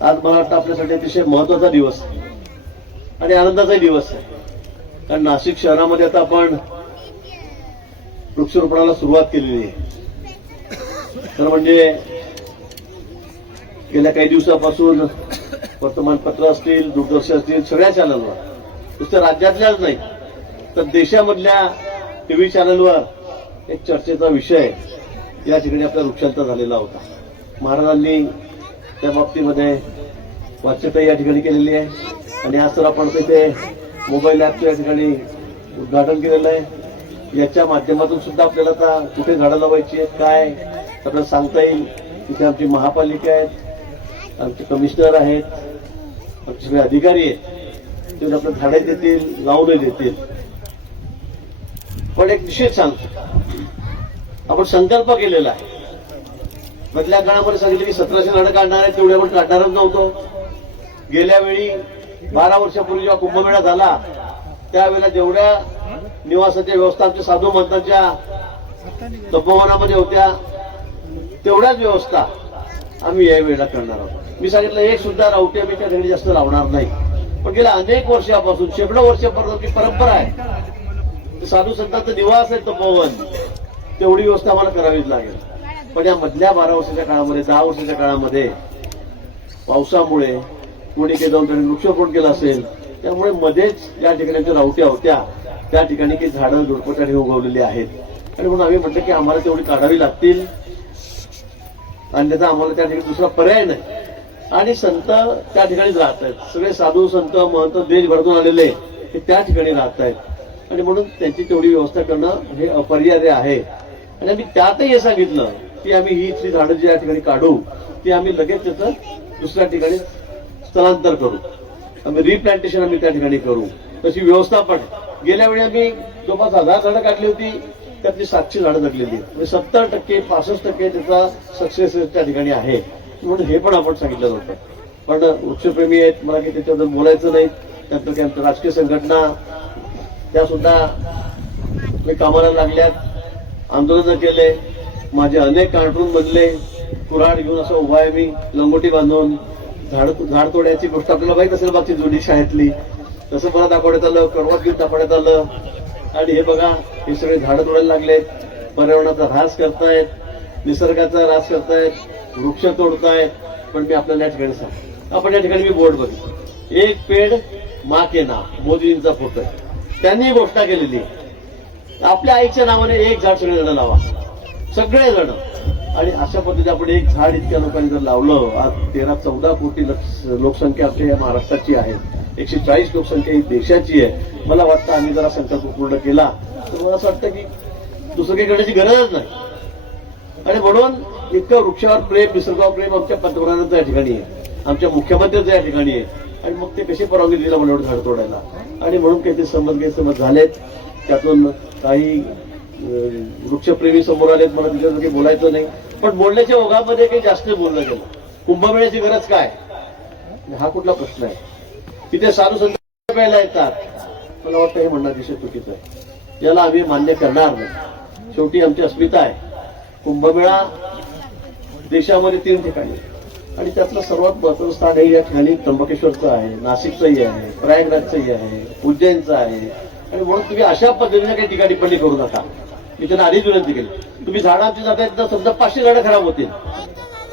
आज मला वाटतं आपल्यासाठी अतिशय महत्वाचा दिवस आहे आणि आनंदाचा दिवस आहे. कारण नाशिक शहरामध्ये आता आपण वृक्षारोपणाला सुरुवात केलेली आहे. तर म्हणजे गेल्या काही दिवसापासून वर्तमानपत्र असतील, दूरदर्शन असतील, सगळ्या चॅनलवर, नुसतं राज्यातल्याच नाही तर देशामधल्या टीव्ही चॅनलवर एक चर्चेचा विषय या ठिकाणी आपला वृक्षांतर झालेला होता. महाराजांनी त्या बाबतीमध्ये वाच्यता या ठिकाणी केलेली आहे आणि आज तर आपण तिथे मोबाईल ॲपचं या ठिकाणी उद्घाटन केलेलं आहे. याच्या माध्यमातून सुद्धा आपल्याला आता कुठे झाडं लावायची आहेत, काय आपल्याला सांगता येईल. तिथे आमची महापालिका आहेत, आमचे कमिशनर आहेत, आमचे सगळे अधिकारी आहेत, ते आपलं झाडे देतील, लावूनही देतील. पण एक निश्चित सांगतो, आपण संकल्प केलेला आहे. मधल्या काळामध्ये सांगितलं की 1700 झाडं काढणार आहे, तेवढे आपण काढणारच नव्हतो. गेल्या वेळी 12 वर्षापूर्वी जेव्हा कुंभमेळा झाला त्यावेळेला जेवढ्या निवासाच्या व्यवस्था आमच्या साधू महंतांच्या तपोवनामध्ये होत्या तेवढ्याच व्यवस्था आम्ही या वेळेला करणार आहोत. मी सांगितलं एक सुद्धा रावटी आम्ही त्या ठिकाणी जास्त लावणार नाही. पण गेल्या अनेक वर्षापासून, शेकडो वर्षापर्यंत परंपरा आहे. साधू संतांचं निवास आहे तपोवन, तेवढी व्यवस्था आम्हाला करावीच लागेल. पण या मधल्या 12 वर्षाच्या काळामध्ये, 10 वर्षाच्या काळामध्ये पावसामुळे कोणी काही जाऊन त्यांनी वृक्षारोपण केलं असेल, त्यामुळे मध्येच या ठिकाणी ज्या रावट्या होत्या त्या ठिकाणी काही झाडं झुडपं उगवलेली आहेत. आणि म्हणून आम्ही म्हटलं की आम्हाला तेवढी काढावी लागतील, अन्यथा आम्हाला त्या ठिकाणी दुसरा पर्याय नाही. आणि संत त्या ठिकाणीच राहत आहेत, सगळे साधू संत महंत देशभरातून आलेले हे त्या ठिकाणी राहत आहेत. आणि म्हणून त्यांची तेवढी व्यवस्था करणं हे अपरिहार्य आहे. आणि आम्ही त्यातही हे सांगितलं की आम्ही ही इथली झाडं जी या ठिकाणी काढू ती आम्ही लगेच त्याचं दुसऱ्या ठिकाणी स्थलांतर करू, आम्ही रिप्लांटेशन आम्ही त्या ठिकाणी करू. तशी व्यवस्था पण गेल्या वेळी आम्ही जवळपास 1000 झाडं काढली होती, त्यातली 700 झाडं जगलेली आहेत. म्हणजे 70% 65% त्याचा सक्सेस त्या ठिकाणी आहे. म्हणून हे पण आपण सांगितलं होतं. पण वृक्षप्रेमी आहेत, मला काही त्याच्याबद्दल बोलायचं नाही. त्यानंतर काही आमच्या राजकीय संघटना त्या सुद्धा मी कामाला लागल्यात, आंदोलन केले, माझे अनेक कार्टून बनले, कुऱ्हाड घेऊन असं उभा आहे मी लंगोटी बांधून. झाड तोड्याची गोष्ट आपल्याला माहित असेल मागची जुनी शाळेतली, तसं मला दाखवण्यात आलं, करवात घेऊन दाखवण्यात आलं. आणि हे बघा, हे सगळे झाडं तोडायला लागलेत, पर्यावरणाचा ऱ्हास करतायत, निसर्गाचा ऱ्हास करतायत, वृक्ष तोडतायत. पण मी आपल्याला या ठिकाणी सांगतो, आपण या ठिकाणी मी बोर्ड बघितलं, एक पेड माँ के नाम, मोदींचा फोटो आहे. त्यांनी घोषणा केलेली आपल्या आईच्या नावाने एक झाड सगळे जण लावा, सगळे जण. आणि अशा पद्धतीने आपण एक झाड इतक्या लोकांनी जर लावलं, आज 13-14 कोटी लोकसंख्या आपल्या या महाराष्ट्राची आहे, 140 लोकसंख्या ही देशाची आहे. मला वाटतं आम्ही जरा संकल्प पूर्ण केला तर मला असं वाटतं की दुसरं काही करण्याची गरजच नाही. आणि म्हणून इतकं वृक्षावर प्रेम, निसर्गावर प्रेम आमच्या पंतप्रधानांचं या ठिकाणी आहे, आमच्या मुख्यमंत्र्यांचं या ठिकाणी आहे. आणि मग ते कशी परवानगी दिला मला एवढं झाड तोडायला. आणि म्हणून काही ते गैरसमज झालेत, त्यातून काही वृक्षप्रेमी समोर आलेत, मला तिच्यावर काही बोलायचं नाही. पण बोलण्याच्या ओघामध्ये काही जास्त बोललं गेलं. कुंभमेळ्याची गरज काय, हा कुठला प्रश्न आहे. तिथे साधू संत प्यायला येतात, मला वाटतं हे म्हणणं अतिशय चुकीचं आहे, याला आम्ही मान्य करणार नाही. शेवटी आमची अस्मिता आहे. कुंभमेळा देशामध्ये 3 ठिकाणी आणि त्यातलं सर्वात महत्त्वाचं स्थान हे या ठिकाणी त्र्यंबकेश्वरचं आहे, नाशिकचंही आहे, प्रयागराजचंही आहे, उज्जैनचं आहे. आणि म्हणून तुम्ही अशा पद्धतीने काही टीका टिप्पणी करू नका. मी त्यांना आधीच विनंती केली, तुम्ही झाडांची जातायत तर समजा 500 झाडं खराब होतील,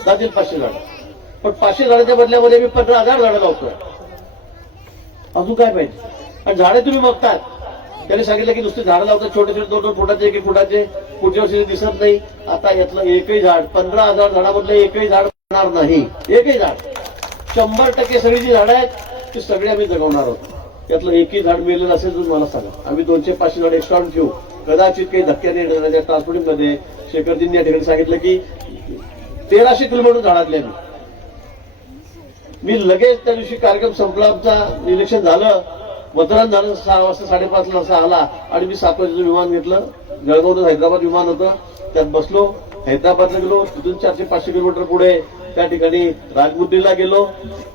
जातील 500 झाडं, पण 500 झाडाच्या बदल्यामध्ये मी 15,000 झाडं लावतोय. अजून काय पाहिजे. आणि झाडे तुम्ही बघतात, त्यांनी सांगितलं की नुसते झाडं लावतात, छोटे छोटे 2-2 फुटाचे, 1-1 फुटाचे, पुढच्या वर्षी दिसत नाही. आता यातलं एकही झाड, 15,000 झाडामधलं एकही झाड होणार नाही. एकही झाड, 100% सगळी जी झाडं आहेत ती सगळी आम्ही जगवणार आहोत. यातलं एकही झाड मिळालेलं असेल तर मला सांगा, आम्ही 200-500 झाड एक्स्ट्रा ठेवू. कदाचित काही धक्क्याने येणाऱ्या ट्रान्सपोर्टिंगमध्ये शेखरजींनी या ठिकाणी सांगितलं की 1300 किलोमीटर झाडातले मी लगेच त्या दिवशी कार्यक्रम संपला, आमचा इलेक्शन झालं, मतदान झालं, 6 वाजता 5:30 वाजता आला आणि मी 7 वाजेचं विमान घेतलं. जळगाव हैदराबाद विमान होतं, त्यात बसलो, हैदराबादला गेलो. तिथून 400-500 किलोमीटर पुढे त्या ठिकाणी राजमुद्रीला गेलो.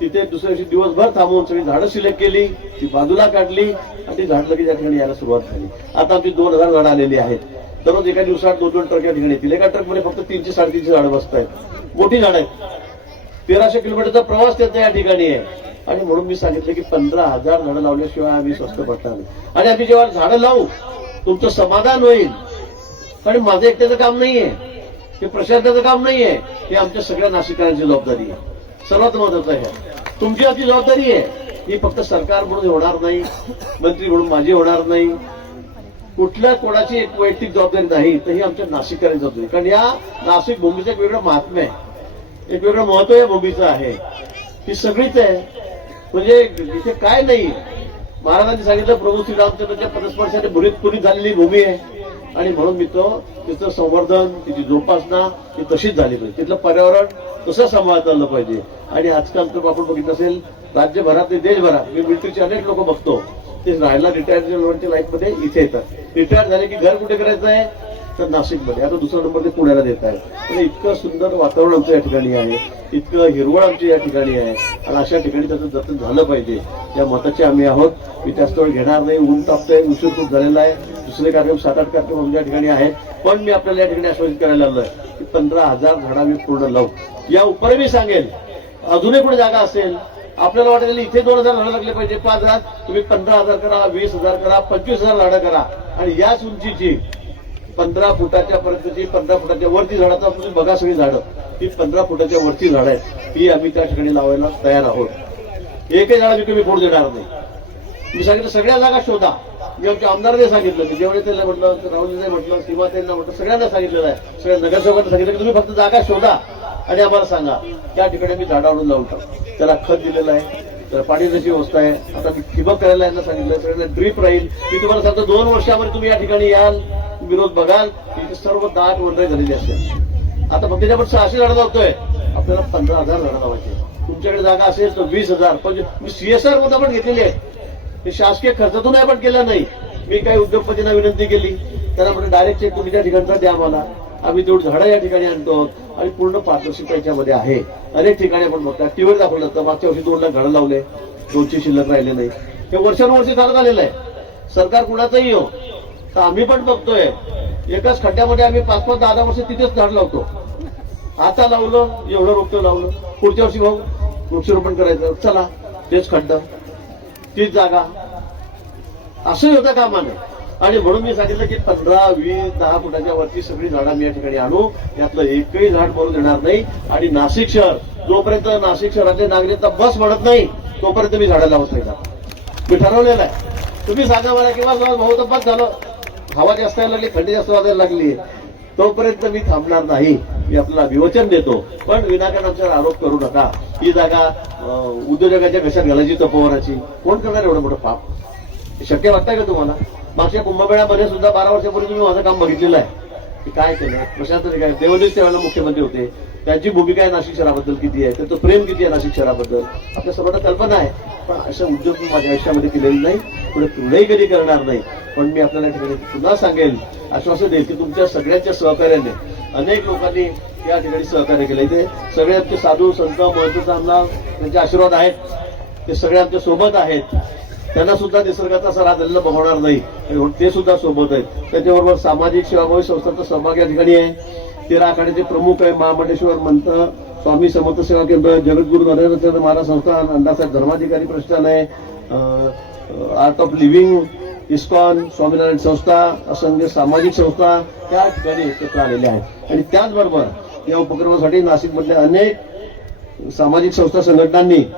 तिथे दुसऱ्या दिवशी दिवसभर थांबून सगळी झाडं सिलेक्ट केली, ती बाजूला काढली आणि ती झाड लगेच या ठिकाणी यायला सुरुवात झाली. आता आमची 2000 झाडं आलेली आहेत. दररोज एका दिवसात 2-2 ट्रक या ठिकाणी येतील. एका ट्रकमध्ये फक्त 300-350 झाडं बसत आहेत. मोठी झाडं आहेत, 1300 किलोमीटरचा प्रवास त्यांचा या ठिकाणी आहे. आणि म्हणून मी सांगितलं की 15,000 झाडं लावल्याशिवाय आम्ही स्वस्त पडणार नाही. आणि आम्ही जेव्हा झाडं लावू तुमचं समाधान होईल. कारण माझं एकट्याचं काम नाहीये, हे प्रशासनाचं काम नाहीये, हे आमच्या सगळ्या नाशिकरांची जबाबदारी आहे. सर्वात महत्वाचं आहे तुमची आमची जबाबदारी आहे. ही फक्त सरकार म्हणून होणार नाही, मंत्री म्हणून माझी होणार नाही, कुठल्या कोणाची एक वैयक्तिक जबाबदारी नाही, तर ही आमच्या नाशिककरांची जबाबदारी. कारण या नाशिक भूमीचं एक वेगळं महात्म्य आहे, एक वेगळं महत्व या भूमीचं आहे. ही सगळीच आहे. म्हणजे इथे काय नाही, महाराजांनी सांगितलं प्रभू श्रीरामचंद्रांच्या पदस्पर्शाने पुरीत झालेली भूमी आहे. आणि म्हणून मी तिचं संवर्धन, तिची जोपासना ही तशीच झाली पाहिजे, तिथलं पर्यावरण तसं सांभाळता आलं पाहिजे. आणि आजकाल तर आपण बघितलं असेल राज्यभरात देशभरात मी मिलिटरीचे अनेक लोक बघतो, ते राहायला रिटायर्डच्या लाईफमध्ये इथे येतात. रिटायर झाले की घर कुठे करायचं आहे तर नाशिकमध्ये. आता दुसरा नंबर ते पुण्याला देत आहे. म्हणजे इतकं सुंदर वातावरण आमचं या ठिकाणी आहे, इतकं हिरवळ आमची या ठिकाणी आहे. आणि अशा ठिकाणी त्याचं जतन झालं पाहिजे या मताचे आम्ही आहोत. मी जास्त वेळ घेणार नाही, ऊन तापतंय, उशीर खूप झालेला आहे. दुसरे कार्यक्रम 7-8 कार्यक्रम आमच्या ठिकाणी आहेत. पण मी आपल्याला या ठिकाणी आश्वासित करायला आलोय की 15,000 झाडं मी पूर्ण लावू. या उपरही मी सांगेल अजूनही कुठे जागा असेल आपल्याला वाटेल इथे 2,000 झाडं लागले पाहिजे, 5,000 तुम्ही 15,000 करा, 20,000 करा, 25,000 झाडं करा. आणि याच उंचीची 15 फुटाच्या पर्यंतची 15 फुटाच्या वरती झाडाचा तुम्ही बघा सगळी झाडं, ही 15 फुटाच्या वरची झाडं आहेत, ही आम्ही त्या ठिकाणी लावायला तयार आहोत. एकही झाड मी कमी फोड देणार नाही. मी सांगितलं सगळ्या जागा शोधा. मी आमच्या आमदारांनी सांगितलं, मी जेवढे त्यांना म्हटलं, राहुलजीने म्हटलं, सीमाताईंना म्हटलं, सगळ्यांना सांगितलेलं आहे, सगळ्या नगरसेवकांना सांगितलं की तुम्ही फक्त जागा शोधा आणि आम्हाला सांगा. त्या ठिकाणी मी झाडं आणून लावून टाकू. त्याला खत दिलेलं आहे, त्याला पाण्याची व्यवस्था आहे. आता मी ठिबक करायला यांना सांगितलं, सगळ्यांना ड्रीप राहील. मी तुम्हाला सांगतो 2 वर्षामध्ये तुम्ही या ठिकाणी याल, विरोध बघाल, इथे सर्व दाट वनराई झालेली असेल. आता फक्त त्याच्यावर 600 झाडं लावतोय, आपल्याला 15,000 झाडं लावायचे. तुमच्याकडे जागा असेल तर 20,000. पण मी सीएसआर मध्ये पण घेतलेली आहे, ते शासकीय खर्चातून आपण केलं नाही. मी काही उद्योगपतींना विनंती केली, त्यांना म्हणजे डायरेक्ट चेक तुम्ही त्या ठिकाणचा द्या आम्हाला, आम्ही तेवढी झाडं या ठिकाणी आणतो. आणि पूर्ण पारदर्शकता याच्यामध्ये आहे. अनेक ठिकाणी आपण बघता टीव्हीवर दाखवलं जातं, मागच्या वर्षी 2 लाख झाडं लावले, 200 शिल्लक राहिले नाही. हे वर्षानुवर्षी चालत आलेलं आहे. सरकार कुणाचंही हो, तर आम्ही पण बघतोय एकाच खड्ड्यामध्ये आम्ही 5-5, 10-10 वर्ष तिथेच झाड लावतो. आता लावलं एवढं रोपटं लावलं, पुढच्या वर्षी भाऊ वृक्षारोपण करायचं, चला तेच खड्डा तीच जागा, असंही होतं कामा नये. आणि म्हणून मी सांगितलं की 15, 20, 10 फुटाच्या वरची सगळी झाडं मी या ठिकाणी आणू, यातलं एकही झाड मरू देणार नाही. आणि नाशिक शहर जोपर्यंत नाशिक शहरातले नागरिकांना बस म्हणत नाही तोपर्यंत मी झाडं लावत नाही. मी ठरवलेलं आहे. तुम्ही सांगा मला किंवा भाऊ तर बस झालं, हवा जास्त यायला लागली, थंडी जास्त वाजायला लागली, तोपर्यंत मी थांबणार नाही. मी आपल्याला विवचन देतो. पण विनाकारण आमच्यावर आरोप करू नका. ही जागा उद्योजकाच्या घशात घालायची तपोवनाची, कोण करणार एवढं मोठं पाप? शक्य वाटतंय का तुम्हाला? मागच्या कुंभमेळ्यामध्ये सुद्धा 12 वर्षापूर्वी तुम्ही माझं काम बघितलेलं आहे की काय केलं. प्रशासन काय, देवदेश त्यावेळेला मुख्यमंत्री होते, त्यांची भूमिका आहे नाशिक शहराबद्दल किती आहे, त्यांचं प्रेम किती आहे नाशिक शहराबद्दल आपल्या सर्वांना कल्पना आहे. पण अशा उद्योग मी माझ्या आयुष्यामध्ये केलेले नाही, पुढेही कधी करणार नाही. पण मी आपल्याला ठिकाणी पुन्हा सांगेल, आश्वासन देईल की तुमच्या सगळ्यांच्या सहकार्याने अनेक लोकांनी या ठिकाणी सहकार्य केलं. इथे सगळे आमचे साधू संत महत्वाचा आमदार त्यांचे आशीर्वाद आहेत, ते सगळे आमच्या सोबत आहेत. त्यांना सुद्धा निसर्गाचा असा राग झालेला बघवणार नाही, ते सुद्धा सोबत आहेत. त्याच्याबरोबर सामाजिक सेवाभावी संस्थांचा सहभाग या ठिकाणी आहे. 13 आखाड्याचे प्रमुख आहे महामंडेश्वर मंत स्वामी समर्थ सेवा केंद्र, जगद्गुरु नरेंद्र महाराज संस्थान, अण्णासाहेब धर्माधिकारी प्रतिष्ठान आहे, art of living, ISKCON, Swaminarayan संस्था, असंख्य सामाजिक संस्था त्या ठिकाणी एकत्र आलेल्या आहेत. आणि त्याचबरोबर या उपक्रमासाठी नाशिकमधल्या अनेक सामाजिक संस्था संघटनांनी